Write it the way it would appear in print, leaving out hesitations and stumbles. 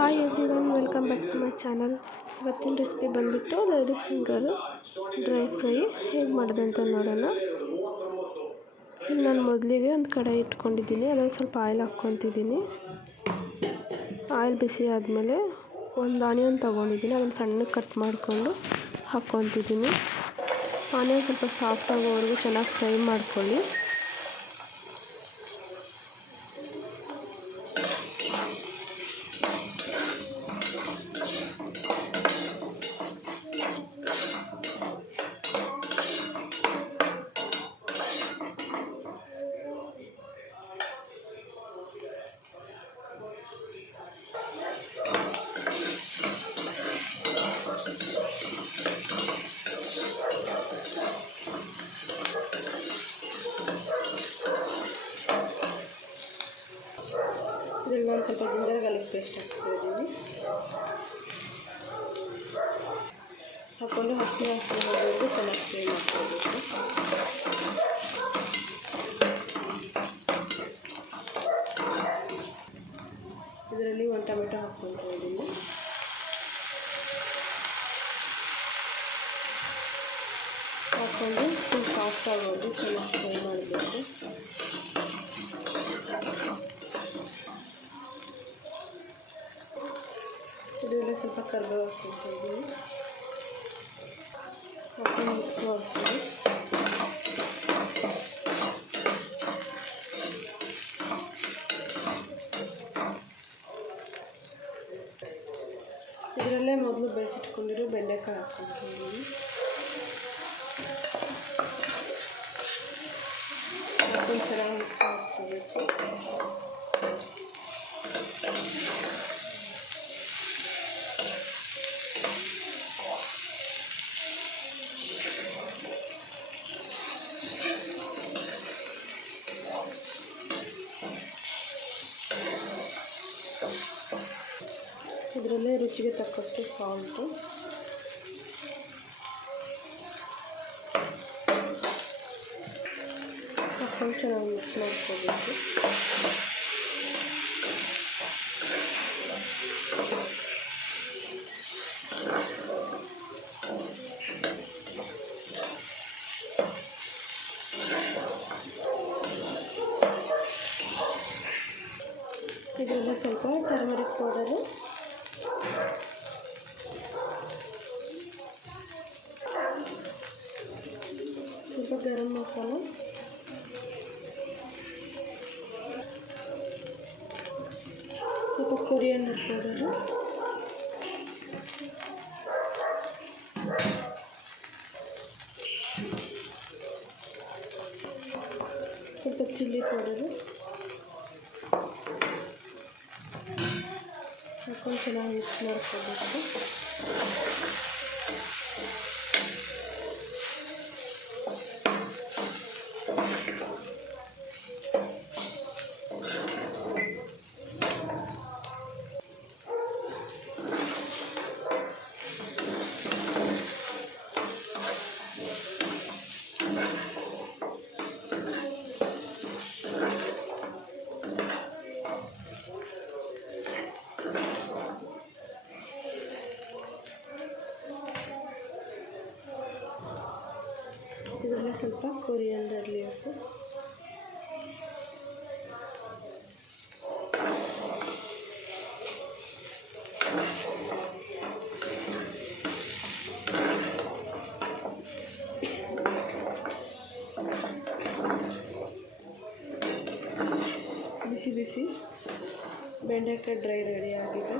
Hi everyone, welcome back to my channel. ಇವತ್ತಿನ recipe ಬಂದುಬಿಟ್ಟು ladies finger dry fry ಹೇಗೆ ಮಾಡೋದು ಅಂತ ನೋಡೋಣ. ನಾನು ಮೊದಲಿಗೆ ಒಂದು ಕಡಾಯಿ ಇಟ್ಕೊಂಡಿದ್ದೀನಿ, ಅದರಲ್ಲಿ ಸ್ವಲ್ಪ ಆಯಿಲ್ ಹಾಕ್ಕೊತಿದ್ದೀನಿ. ಆಯಿಲ್ ಬಿಸಿ ಆದಮೇಲೆ ಒಂದು ಆನಿಯನ್ ತೊಗೊಂಡಿದ್ದೀನಿ, ಅದನ್ನು ಸಣ್ಣಗೆ ಕಟ್ ಮಾಡಿಕೊಂಡು ಹಾಕ್ಕೊತಿದ್ದೀನಿ. ಆನಿಯನ್ ಸ್ವಲ್ಪ ಸಾಫ್ಟ್ ಆಗೋವರೆಗೂ ಚೆನ್ನಾಗಿ ಫ್ರೈ ಮಾಡ್ಕೊಳ್ಳಿ. ಇದರಲ್ಲಿ ನಾನು ಸ್ವಲ್ಪ ಜಿಂಜರ್ ಗಾರ್ಲಿಕ್ ಪೇಸ್ಟ್ ಹಾಕ್ತಿದ್ದೀನಿ. ಹಾಕ್ಕೊಂಡು ಹಸಿರು ಹೋಗೋದು ಚೆನ್ನಾಗಿ ಫ್ರೈ ಮಾಡ್ಕೊಳ್ಬೇಕು. ಇದರಲ್ಲಿ ಒಂದು ಟೊಮೆಟೊ ಹಾಕ್ಕೊಳ್ತಾ ಇದ್ದೀನಿ. ಹಾಕ್ಕೊಂಡು ಸ್ವಲ್ಪ ಸಾಫ್ಟ್ ಆಗೋದು ಚೆನ್ನಾಗಿ ಫ್ರೈ ಮಾಡಬೇಕು. ಇದರಲ್ಲಿ ಸ್ವಲ್ಪ ಕರಿಬೇವು ಹಾಕ್ಕೊಳ್ತಾ ಇದ್ದೀನಿ. ಹಾಕೊಂಡು ಮಿಕ್ಸ್ ಮಾಡ್ತೀನಿ. ಇದರಲ್ಲೇ ಮೊದಲು ಬೇಯಿಸಿಟ್ಕೊಂಡಿರೋ ಬೆಂಡೆಕಾಯಿ ಹಾಕ್ಕೊಳ್ತಿದ್ದೀನಿ. ಹಾಕೊಂಡು ಚೆನ್ನಾಗಿ ಮಿಕ್ಸ್ ಮಾಡ್ಕೋಬೇಕು. ಇದರಲ್ಲೇ ರುಚಿಗೆ ತಕ್ಕಷ್ಟು ಸಾಲ್ಟು, ಹಾಕೊಂಡು ಚೆನ್ನಾಗಿ ಮಿಕ್ಸ್ ಮಾಡ್ಕೋಬೇಕು. ಇದರಲ್ಲೇ ಸ್ವಲ್ಪ ಟರ್ಮರಿಕ್ ಪೌಡರು, ಸ್ವಲ್ಪ ಗರಂ ಮಸಾಲ, ಸ್ವಲ್ಪ ಕೊರಿಯಂಡರ್ ಪೌಡರು, ಸ್ವಲ್ಪ ಚಿಲ್ಲಿ ಪೌಡರು ಹಾಕೊಂಡು ಚೆನ್ನಾಗಿ ಮಿಕ್ಸ್ ಮಾಡ್ಕೋಬೇಕು. ಇದರಲ್ಲಿ ಸ್ವಲ್ಪ ಕೊರಿಯಂಡರ್ ಲೀವ್ಸು, ಬಿಸಿ ಬಿಸಿ ಬೆಂಡೆಕಾಯಿ ಡ್ರೈ ರೆಡಿ ಆಗಿದೆ.